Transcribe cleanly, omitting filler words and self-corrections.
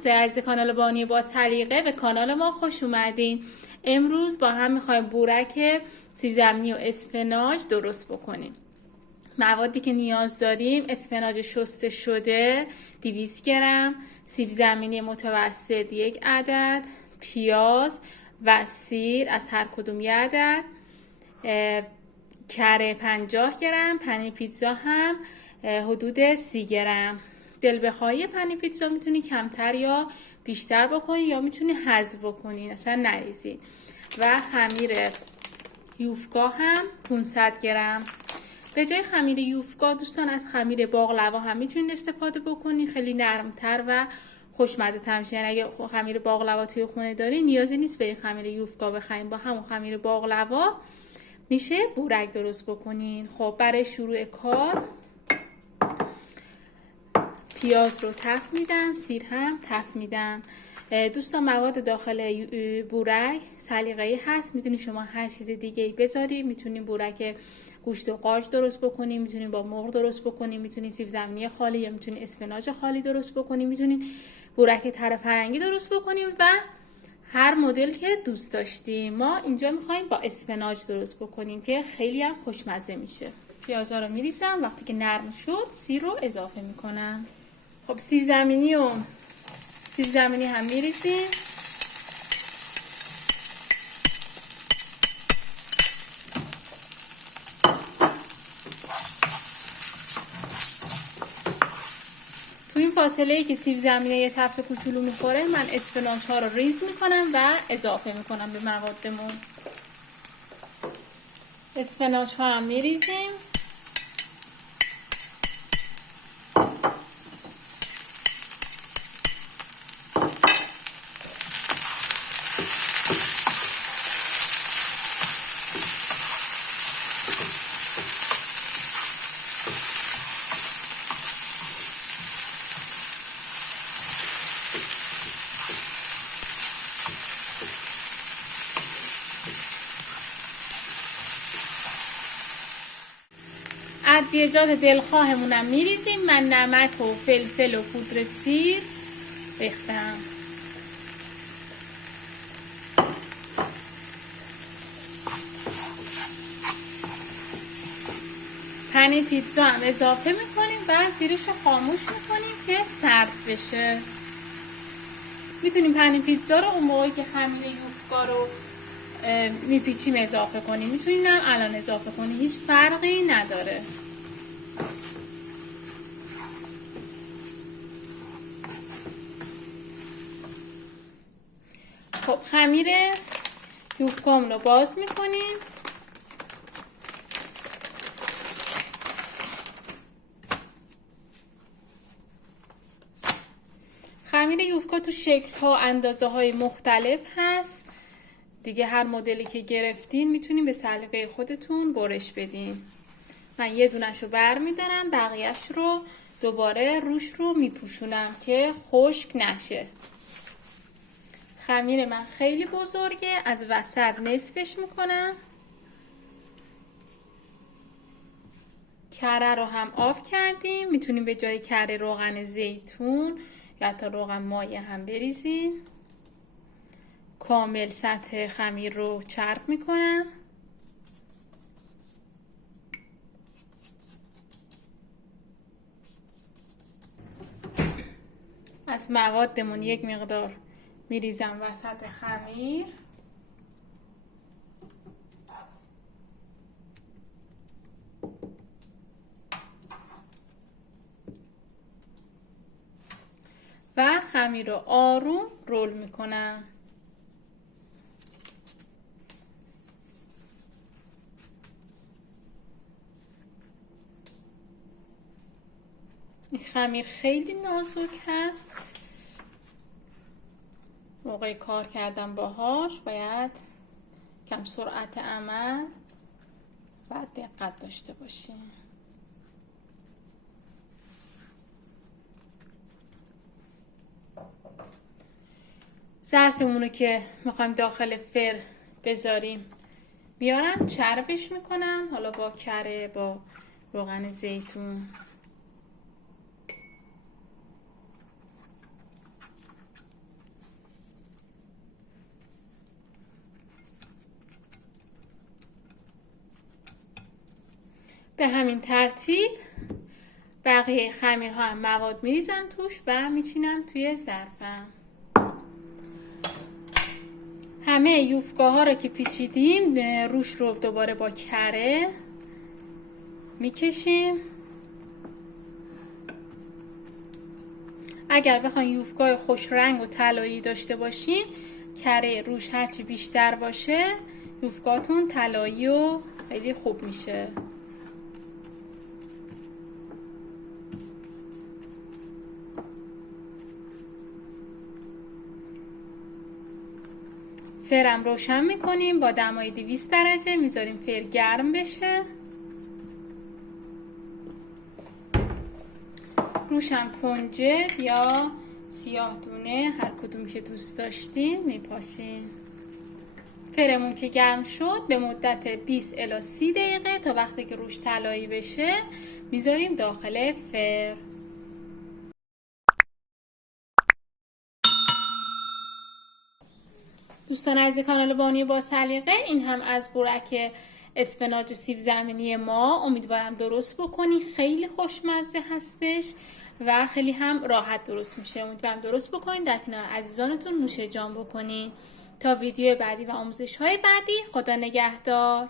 دوستای عزیز کانال بانی با سلیقه به کانال ما خوش اومدین. امروز با هم میخوایم بورک سیب زمینی و اسفناج درست بکنیم. موادی که نیاز داریم: اسفناج شسته شده 200 گرم، سیب زمینی متوسط 1 عدد، پیاز و سیر از هر کدوم 1 عدد، کره 50 گرم، پنیر پیتزا هم حدود 30 گرم. دل بخواهی پنیر پیتزا میتونی کمتر یا بیشتر بکنی یا میتونی حذف بکنی، اصلا نریزید. و خمیر یوفکا هم 500 گرم. به جای خمیر یوفکا دوستان از خمیر باقلوا هم میتونید استفاده بکنی، خیلی نرمتر و خوشمزه تر میشه. یعنی اگه خمیر باقلوا توی خونه داری نیازی نیست برید خمیر یوفکا بخرید، با همون خمیر باقلوا میشه بورک درست بکنین. خب برای شروع کار پیاز رو تفت میدم، سیر هم تفت میدم. دوستان مواد داخل بورک سلیقه‌ای هست، میتونید شما هر چیز دیگه ای بذارید. میتونید بورک گوشت و قاج درست بکنید، میتونید با مرغ درست بکنید، میتونید سیب زمینی خالی یا میتونید اسفناج خالی درست بکنید، میتونید بورک تره فرنگی درست بکنید و هر مدل که دوست داشتیم. ما اینجا میخوایم با اسفناج درست بکنیم که خیلی هم خوشمزه میشه. پیازا رو میریزم، وقتی که نرم شد سیر رو اضافه میکنم. خب سیب زمینی هم میریزیم. تو این فاصله ای که سیب زمینی یه تفت کوچولو میخوره، من اسفناج ها رو ریز میکنم و اضافه میکنم به موادمون. اسفناج ها هم میریزیم. ادویه‌جات دلخواهمونم میریزیم. من نمک و فلفل و پودر سیر ریختم. پنیر پیتزا هم اضافه میکنیم و زیرش رو خاموش میکنیم که سرد بشه. میتونیم پنیر پیتزا رو اون موقعی که خمیر یوفکا رو میپیچیم اضافه کنیم، میتونیم هم الان اضافه کنیم، هیچ فرقی نداره. خب خمیر یوفکامون رو باز میکنیم. خمیر یوفکا تو شکل ها اندازه های مختلف هست دیگه، هر مدلی که گرفتین میتونین به سلیقه خودتون برش بدین. من یه دونش رو بر میدارم، بقیهش رو دوباره روش رو میپوشونم که خشک نشه. خمیر من خیلی بزرگه، از وسط نصفش میکنم. کره رو هم آف کردیم، میتونیم به جای کره روغن زیتون یا حتی روغن مایه هم بریزین. کامل سطح خمیر رو چرب میکنم. از موادمون یک مقدار میریزم وسط خمیر. و خمیر رو آروم رول میکنم. این خمیر خیلی نازک هست، موقع کار کردن باهاش باید کم سرعت عمل و دقت داشته باشیم. ظرفمون رو که میخوایم داخل فر بذاریم میارم چربش میکنم، حالا با کره، با روغن زیتون. به همین ترتیب بقیه خمیرها هم مواد میریزم توش و میچینم توی ظرفم. همه یوفکا ها رو که پیچیدیم روش رو دوباره با کره میکشیم. اگر بخواین یوفکای خوش رنگ و طلایی داشته باشین، کره روش هرچی بیشتر باشه یوفکاتون طلایی و خیلی خوب میشه. فرم روشن میکنیم با دمای 200 درجه، میذاریم فر گرم بشه. روشم کنجد یا سیاه دونه هر کدوم که دوست داشتین میپاشین. فرمون که گرم شد به مدت 20 الی 30 دقیقه تا وقتی که روش طلایی بشه میذاریم داخل فر. دوستان عزیز کانال بانی با سلیقه، این هم از بورک اسفناج سیب زمینی ما. امیدوارم درست بکنی، خیلی خوشمزه هستش و خیلی هم راحت درست میشه. امیدوارم درست بکنین، در کنار عزیزانتون نوش جان بکنین. تا ویدیو بعدی و آموزش های بعدی، خدا نگهدار.